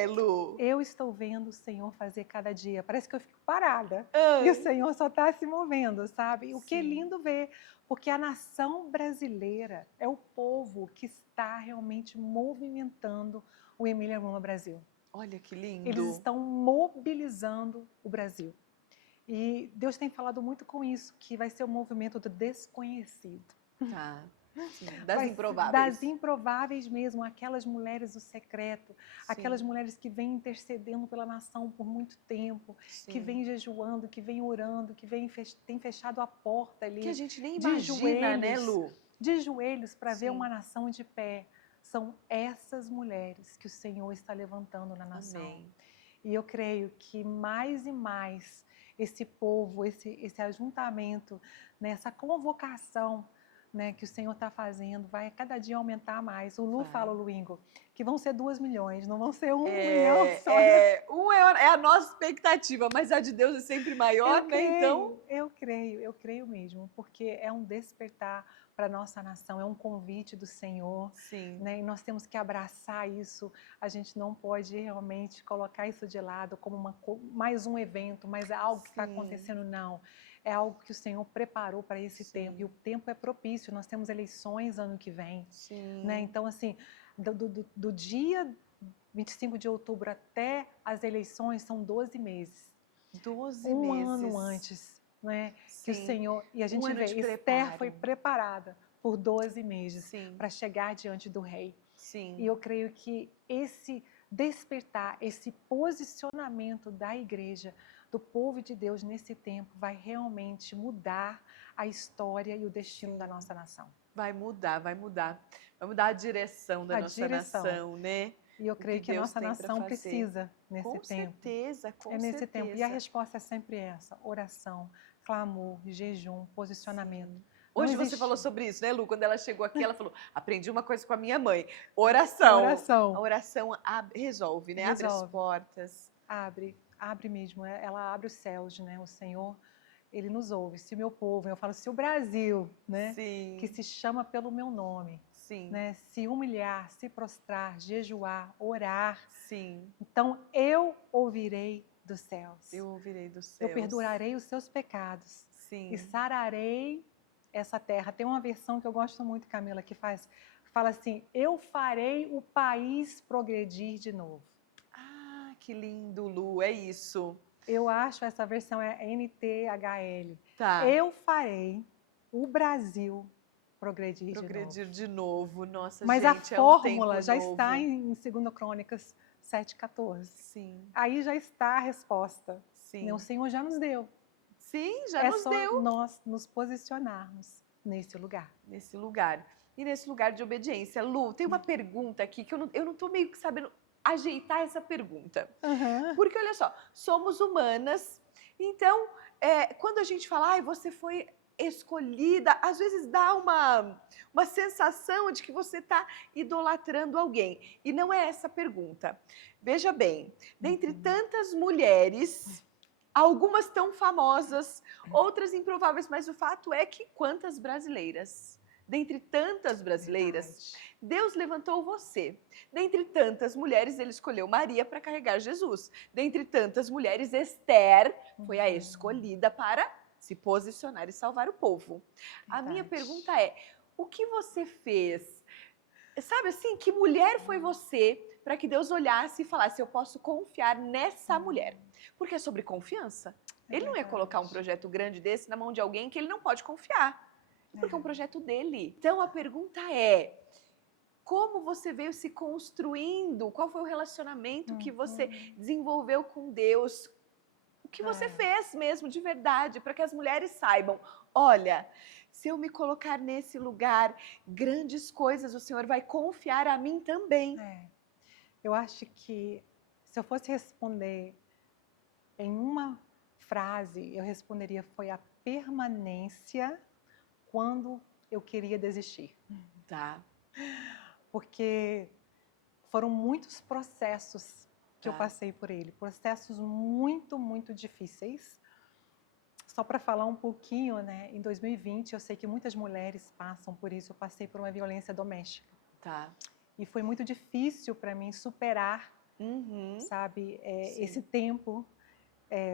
Lu? Eu estou vendo o Senhor fazer cada dia. Parece que eu fico parada. E o Senhor só está se movendo, sabe? O que é lindo ver. Porque a nação brasileira é o povo que está realmente movimentando o Emília Romagna Brasil. Olha que lindo. Eles estão mobilizando o Brasil. E Deus tem falado muito com isso, que vai ser o movimento do desconhecido. Tá. Sim, das improváveis. Das improváveis mesmo, aquelas mulheres do secreto, aquelas mulheres que vêm intercedendo pela nação por muito tempo, que vêm jejuando, que vêm orando, que têm fechado a porta ali. Que a gente nem imagina, né, Lu? De joelhos para ver uma nação de pé. São essas mulheres que o Senhor está levantando na nação. Amém. E eu creio que mais e mais esse povo, esse ajuntamento, né, essa convocação, né, que o Senhor está fazendo, vai cada dia aumentar mais. O Lu fala, o Luingo, que vão ser 2 milhões, não vão ser 1 milhão só. É a nossa expectativa, mas a de Deus é sempre maior, né? Então, eu creio mesmo, porque é um despertar para a nossa nação, é um convite do Senhor, né? E nós temos que abraçar isso, a gente não pode realmente colocar isso de lado como mais um evento, mais algo que está acontecendo, não. É algo que o Senhor preparou para esse tempo, e o tempo é propício, nós temos eleições ano que vem, né? Então, assim, do dia 25 de outubro até as eleições são 12 meses. 12 meses. Um ano antes, né? Que o Senhor... E a gente vê, Esther foi preparada por 12 meses Sim. para chegar diante do rei. Sim. E eu creio que esse despertar, esse posicionamento da igreja, do povo de Deus nesse tempo, vai realmente mudar a história e o destino da nossa nação. Vai mudar, vai mudar. Vai mudar a direção da A nossa direção. nação, né? E eu O creio que a Deus nossa tem pra nação fazer. precisa nesse Com tempo. certeza, com É nesse certeza. tempo. E a resposta é sempre essa: oração, clamor, jejum, posicionamento. Sim. Não Hoje você existe falou sobre isso, né, Lu? Quando ela chegou aqui, ela falou: aprendi uma coisa com a minha mãe. Oração. A oração. oração resolve, né? Abre as Resolve. portas. Abre mesmo. Ela abre os céus, né? O Senhor, Ele nos ouve. Se o meu povo, eu falo, se o Brasil, né? Sim. Que se chama pelo meu nome, Sim. né? Se humilhar, se prostrar, jejuar, orar. Sim. Então eu ouvirei dos céus. Eu ouvirei dos céus. Eu perdoarei os seus pecados. Sim. E sararei essa terra. Tem uma versão que eu gosto muito, Camila, que fala assim: eu farei o país progredir de novo. Ah, que lindo, Lu, é isso. Eu acho essa versão é NTHL. Tá. Eu farei o Brasil progredir de novo. Nossa, Mas gente, a é um fórmula tempo já novo. está em 2 Crônicas 7:14. Sim. Aí já está a resposta. Sim. O Senhor já nos deu. Sim, já é nos só deu. nós nos posicionarmos nesse lugar. Nesse lugar. E nesse lugar de obediência. Lu, tem uma pergunta aqui que eu não tô meio que sabendo ajeitar essa pergunta. Uhum. Porque, olha só, somos humanas, então, quando a gente fala, você foi escolhida, às vezes dá uma sensação de que você está idolatrando alguém. E não é essa a pergunta. Veja bem, dentre tantas mulheres, algumas tão famosas, outras improváveis, mas o fato é que quantas brasileiras? Dentre tantas brasileiras, Verdade. Deus levantou você. Dentre tantas mulheres, ele escolheu Maria para carregar Jesus. Dentre tantas mulheres, Esther foi a escolhida para se posicionar e salvar o povo. A minha pergunta é: o que você fez? Sabe assim, que mulher foi você para que Deus olhasse e falasse: eu posso confiar nessa mulher? Porque é sobre confiança. Ele não ia colocar um projeto grande desse na mão de alguém que ele não pode confiar. Porque é um projeto dele. Então a pergunta é: como você veio se construindo? Qual foi o relacionamento que você desenvolveu com Deus? O que você fez mesmo de verdade para que as mulheres saibam: olha, se eu me colocar nesse lugar, grandes coisas o Senhor vai confiar a mim também. Eu acho que se eu fosse responder em uma frase, eu responderia: foi a permanência quando eu queria desistir. Tá. Porque foram muitos processos que eu passei por ele, processos muito, muito difíceis. Só para falar um pouquinho, né? Em 2020, eu sei que muitas mulheres passam por isso. Eu passei por uma violência doméstica. Tá. E foi muito difícil para mim superar, sabe, esse tempo,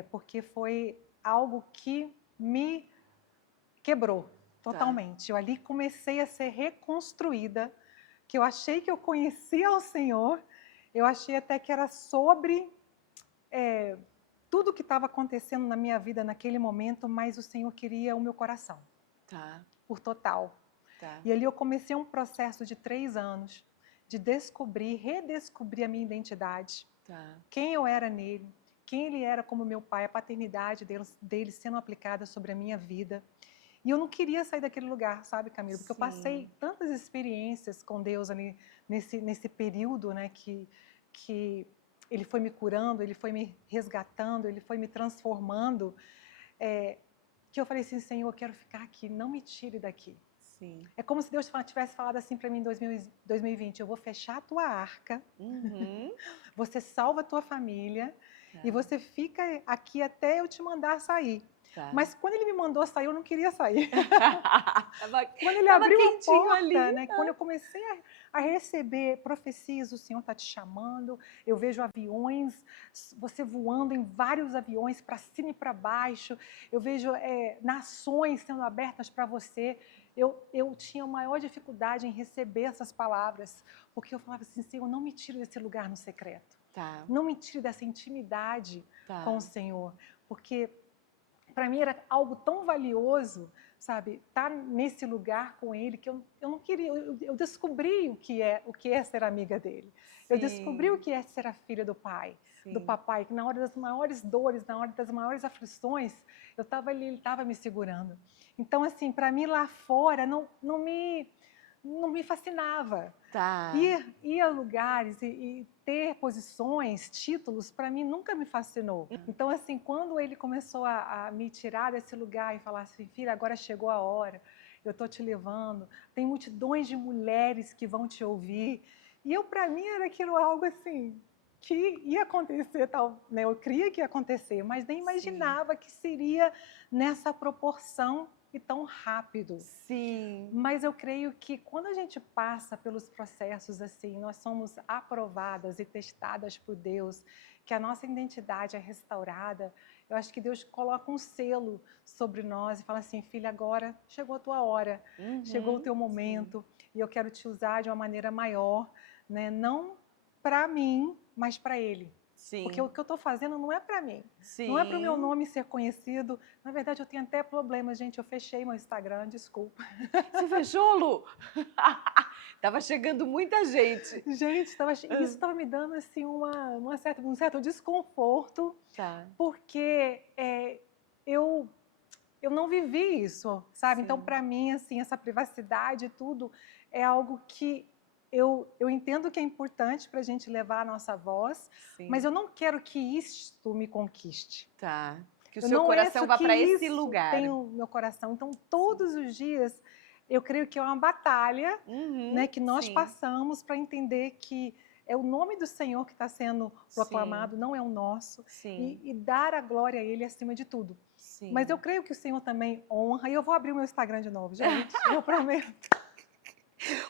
porque foi algo que me quebrou totalmente. Eu ali comecei a ser reconstruída, que eu achei que eu conhecia o Senhor, eu achei até que era sobre tudo que estava acontecendo na minha vida naquele momento, mas o Senhor queria o meu coração, por total. E ali eu comecei um processo de 3 anos, de descobrir, redescobrir a minha identidade, quem eu era nele, quem ele era como meu pai, a paternidade dele sendo aplicada sobre a minha vida. E eu não queria sair daquele lugar, sabe, Camila? Porque eu passei tantas experiências com Deus ali nesse período, né, que ele foi me curando, ele foi me resgatando, ele foi me transformando, que eu falei assim: Senhor, eu quero ficar aqui, não me tire daqui. É como se Deus tivesse falado assim para mim em 2020: eu vou fechar a tua arca, você salva a tua família e você fica aqui até eu te mandar sair. Mas quando ele me mandou sair, eu não queria sair. Quando ele abriu a porta, ali, né, quando eu comecei a receber profecias, o Senhor está te chamando, eu vejo aviões, você voando em vários aviões para cima e para baixo, eu vejo nações sendo abertas para você. Eu tinha maior dificuldade em receber essas palavras, porque eu falava assim: Senhor, não me tire desse lugar no secreto. Não me tire dessa intimidade com o Senhor, porque para mim era algo tão valioso, sabe, estar nesse lugar com ele que eu não queria. Eu descobri o que é ser amiga dele. Eu descobri o que é ser a filha do pai, do papai, que na hora das maiores dores, na hora das maiores aflições, eu estava ali, ele estava me segurando. Então, assim, para mim lá fora não me fascinava. Tá. Ir a lugares e ter posições, títulos, para mim nunca me fascinou. Então, assim, quando ele começou a me tirar desse lugar e falar assim, filha, agora chegou a hora, eu estou te levando, tem multidões de mulheres que vão te ouvir. E para mim, era aquilo algo assim, que ia acontecer, tal, né? Eu cria que ia acontecer, mas nem imaginava que seria nessa proporção e tão rápido. Sim. Mas eu creio que quando a gente passa pelos processos assim, nós somos aprovadas e testadas por Deus, que a nossa identidade é restaurada, eu acho que Deus coloca um selo sobre nós e fala assim, filha, agora chegou a tua hora, chegou o teu momento, e eu quero te usar de uma maneira maior, né? Não para mim, mas para Ele. Sim. Porque o que eu estou fazendo não é para mim, Sim. não é para o meu nome ser conhecido. Na verdade, eu tenho até problemas, gente. Eu fechei meu Instagram, desculpa. Você fechou, Lu? Tava chegando muita gente. Gente, isso estava me dando assim, um certo desconforto, porque eu não vivi isso, sabe? Então, para mim, assim, essa privacidade e tudo é algo que eu entendo que é importante para a gente levar a nossa voz, mas eu não quero que isto me conquiste. Tá. Que o seu coração vá para esse lugar. Tem o meu coração. Então, todos os dias, eu creio que é uma batalha, né, que nós passamos para entender que é o nome do Senhor que está sendo proclamado, não é o nosso, e dar a glória a Ele acima de tudo. Mas eu creio que o Senhor também honra, e eu vou abrir o meu Instagram de novo, gente, eu prometo.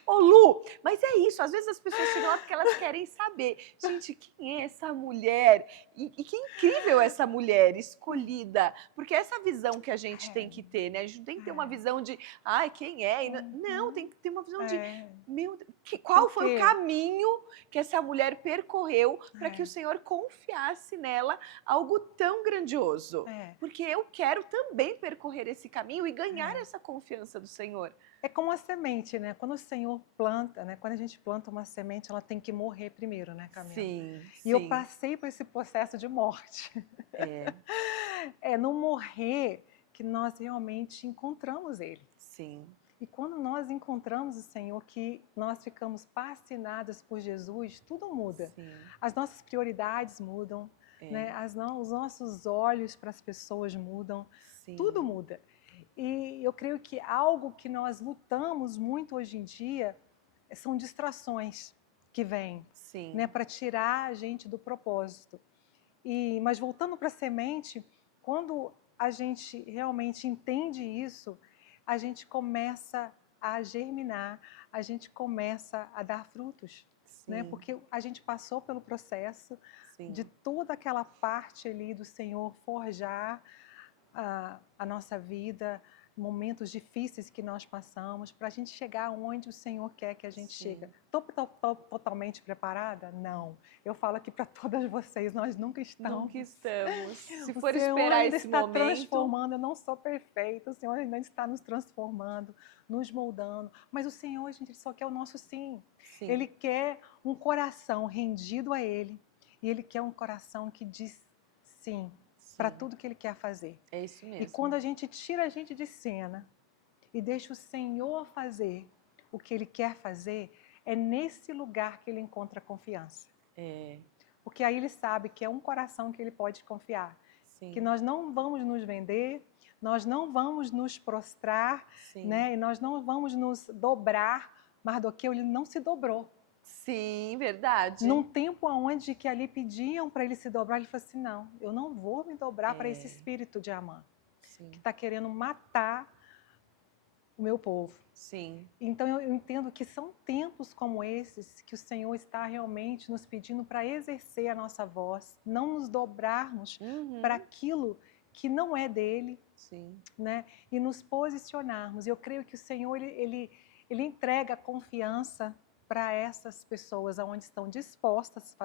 Ô, Lu, mas é isso, às vezes as pessoas chegam lá porque elas querem saber, gente, quem é essa mulher? E que incrível essa mulher escolhida, porque essa visão que a gente tem que ter, né? A gente tem que ter uma visão de, ai, quem é? Não, tem que ter uma visão de, meu Deus, qual foi o caminho que essa mulher percorreu para que o Senhor confiasse nela algo tão grandioso? Porque eu quero também percorrer esse caminho e ganhar essa confiança do Senhor. É como a semente, né? Quando o Senhor planta, né? Quando a gente planta uma semente, ela tem que morrer primeiro, né, Camila? Sim. E eu passei por esse processo de morte. É no morrer que nós realmente encontramos Ele. Sim. E quando nós encontramos o Senhor, que nós ficamos fascinadas por Jesus, tudo muda. As nossas prioridades mudam, né? Os nossos olhos para as pessoas mudam, tudo muda. E eu creio que algo que nós lutamos muito hoje em dia são distrações que vêm, né, para tirar a gente do propósito. Mas voltando para a semente, quando a gente realmente entende isso, a gente começa a germinar, a gente começa a dar frutos, né? Porque a gente passou pelo processo de toda aquela parte ali do Senhor forjar a nossa vida, momentos difíceis que nós passamos, para a gente chegar onde o Senhor quer que a gente chegue. Estou totalmente preparada? Não. Eu falo aqui para todas vocês, nós nunca estamos. Nunca estamos. Se O for Senhor esperar ainda esse está momento... transformando, eu não sou perfeita, o Senhor ainda está nos transformando, nos moldando, mas o Senhor, gente, Ele só quer o nosso sim. Ele quer um coração rendido a Ele, e Ele quer um coração que diz sim para tudo que Ele quer fazer. É isso mesmo. E quando a gente tira a gente de cena e deixa o Senhor fazer o que Ele quer fazer, é nesse lugar que Ele encontra confiança. Porque aí Ele sabe que é um coração que Ele pode confiar. Que nós não vamos nos vender, nós não vamos nos prostrar, né? E nós não vamos nos dobrar, Mardoqueu, ele não se dobrou. Sim, verdade. Num tempo onde que ali pediam para ele se dobrar, ele falou assim, não, eu não vou me dobrar para esse espírito de Amã, que está querendo matar o meu povo. Então eu entendo que são tempos como esses que o Senhor está realmente nos pedindo para exercer a nossa voz, não nos dobrarmos para aquilo que não é dele, né? E nos posicionarmos. Eu creio que o Senhor ele entrega a confiança para essas pessoas onde estão dispostas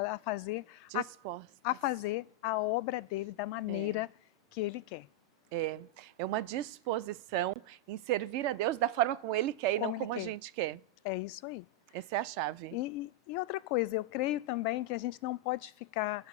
a fazer a obra dele da maneira que ele quer. É uma disposição em servir a Deus da forma como Ele quer e Como não Ele como a quer. gente quer. É isso aí. Essa é a chave. E outra coisa, eu creio também que a gente não pode ficar,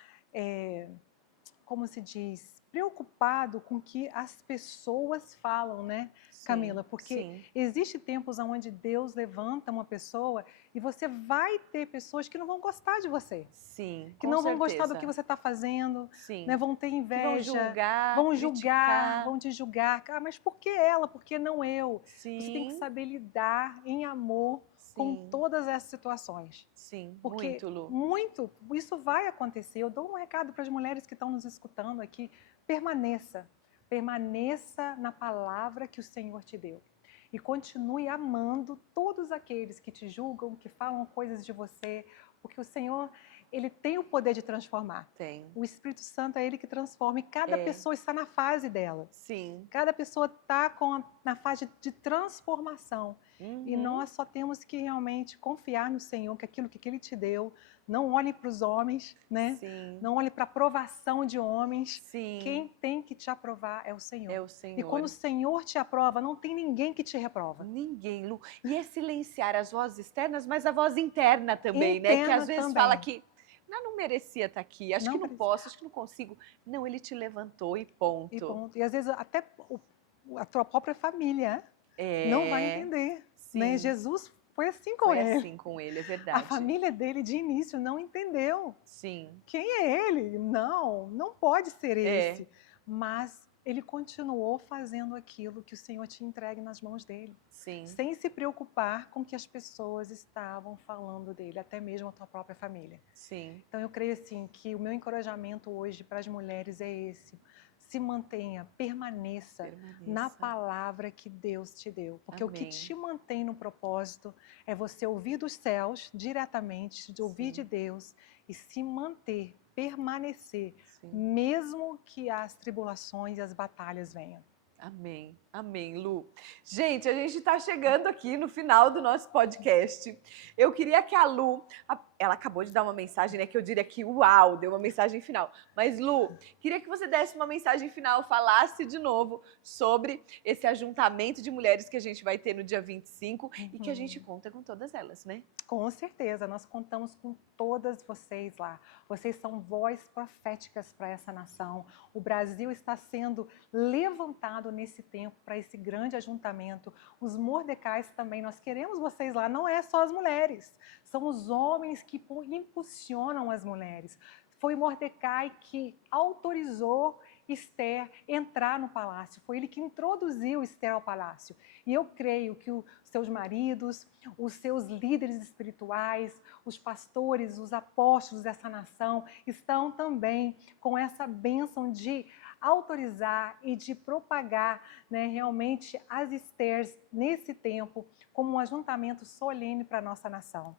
como se diz, preocupado com o que as pessoas falam, né, Sim, Camila? Porque sim, existe tempos onde Deus levanta uma pessoa e você vai ter pessoas que não vão gostar de você, sim, que com não vão gostar do que certeza. você está fazendo, né, Sim. vão ter Que vão inveja, julgar, vão julgar, criticar. vão te julgar. Ah, mas por que ela? Por que não eu? Você tem que Sim, saber lidar em amor com sim, todas essas situações. sim. Porque Muito, Lu. isso vai acontecer. Eu dou um recado para as mulheres que estão nos escutando aqui: permaneça, permaneça na palavra que o Senhor te deu. E continue amando todos aqueles que te julgam, que falam coisas de você, porque o Senhor, Ele tem o poder de transformar. Tem. O Espírito Santo é Ele que transforma e cada É. pessoa está na fase dela. Sim. Cada pessoa está na fase de transformação. E Uhum. nós só temos que realmente confiar no Senhor, que aquilo que Ele te deu, não olhe para os homens, né? Sim. Não olhe para a aprovação de homens. Sim. Quem tem que te aprovar é o Senhor. É o E quando o Senhor. Senhor te aprova, não tem ninguém que te reprova. Ninguém, Lu. E é silenciar as vozes externas, mas a voz interna também, né? Que Interna às vezes também. fala que não merecia estar aqui, acho Não que não precisa. posso, acho que não consigo. Não, ele te levantou e ponto. E ponto. E às vezes até a tua própria família não vai entender. Né? Sim. Jesus foi assim com Foi ele. assim com ele, é A verdade. família dele de início não entendeu. Sim. Quem é ele? Não pode ser esse. Mas ele continuou fazendo aquilo que o Senhor te entregue nas mãos dele. Sim. Sem se preocupar com o que as pessoas estavam falando dele, até mesmo a tua própria família. Sim. Então eu creio assim que o meu encorajamento hoje para as mulheres é esse: se mantenha, permaneça na palavra que Deus te deu, porque Amém. o que te mantém no propósito é você ouvir dos céus diretamente, de ouvir de Deus e se manter, permanecer, mesmo que as tribulações e as batalhas venham. Amém, amém, Lu. Gente, a gente está chegando aqui no final do nosso podcast. Eu queria que a Lu, ela acabou de dar uma mensagem, né, que eu diria que uau, deu uma mensagem final. Mas Lu, queria que você desse uma mensagem final, falasse de novo sobre esse ajuntamento de mulheres que a gente vai ter no dia 25 e que a gente conta com todas elas, né? Com certeza, nós contamos com todas vocês lá. Vocês são vozes proféticas para essa nação. O Brasil está sendo levantado nesse tempo para esse grande ajuntamento. Os Mordecais também, nós queremos vocês lá. Não é só as mulheres, são os homens que impulsionam as mulheres. Foi Mordecai que autorizou Esther entrar no palácio. Foi ele que introduziu Esther ao palácio. E eu creio que os seus maridos, os seus líderes espirituais, os pastores, os apóstolos dessa nação estão também com essa bênção de autorizar e de propagar, né, realmente as Esthers nesse tempo como um ajuntamento solene para a nossa nação.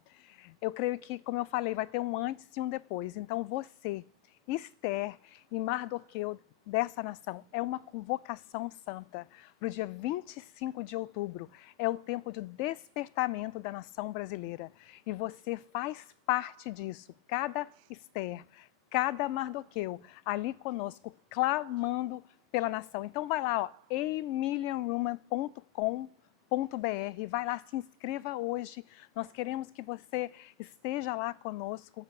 Eu creio que, como eu falei, vai ter um antes e um depois. Então você, Esther e Mardoqueu dessa nação, é uma convocação santa para o dia 25 de outubro. É o tempo de despertamento da nação brasileira. E você faz parte disso. Cada Esther, cada Mardoqueu, ali conosco, clamando pela nação. Então vai lá, ó, amillianwoman.com.br, vai lá, se inscreva hoje. Nós queremos que você esteja lá conosco.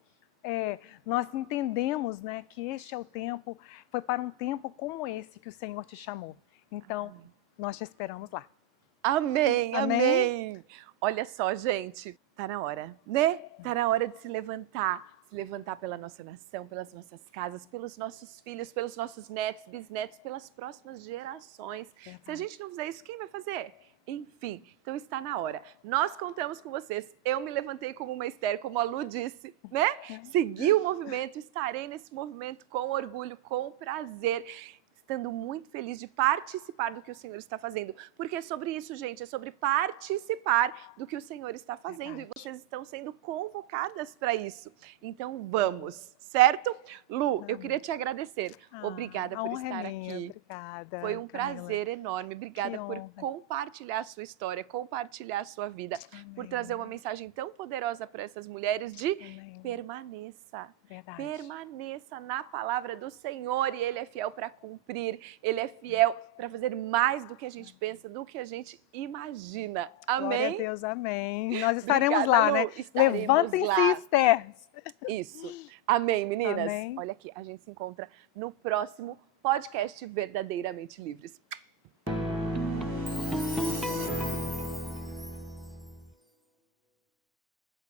Nós entendemos, né, que este é o tempo, foi para um tempo como esse que o Senhor te chamou. Então, nós te esperamos lá. Amém, Amém. amém. Olha só, gente, tá na hora, né? Tá na hora de se levantar pela nossa nação, pelas nossas casas, pelos nossos filhos, pelos nossos netos, bisnetos, pelas próximas gerações. Se a gente não fizer isso, quem vai fazer? Enfim, então está na hora. Nós contamos com vocês. Eu me levantei como uma Esther, como a Lu disse, né? Segui o movimento, estarei nesse movimento com orgulho, com prazer, estando muito feliz de participar do que o Senhor está fazendo. Porque é sobre isso, gente, é sobre participar do que o Senhor está fazendo. Verdade. E vocês estão sendo convocadas para isso. Então vamos, certo? Lu, eu queria te agradecer. Obrigada por estar aqui. Obrigada. Foi um Camila. prazer enorme. Obrigada por compartilhar a sua história, compartilhar a sua vida, por trazer uma mensagem tão poderosa para essas mulheres de permaneça. Verdade. Permaneça na palavra do Senhor e Ele é fiel para cumprir. cumprir, Ele é fiel para fazer mais do que a gente pensa, do que a gente imagina. Amém? Glória a Deus, amém. Nós estaremos Obrigada, lá, Lu. né? Estaremos Levantem-se, lá. Esther. Isso. Amém, meninas? Amém. Olha aqui, a gente se encontra no próximo podcast Verdadeiramente Livres.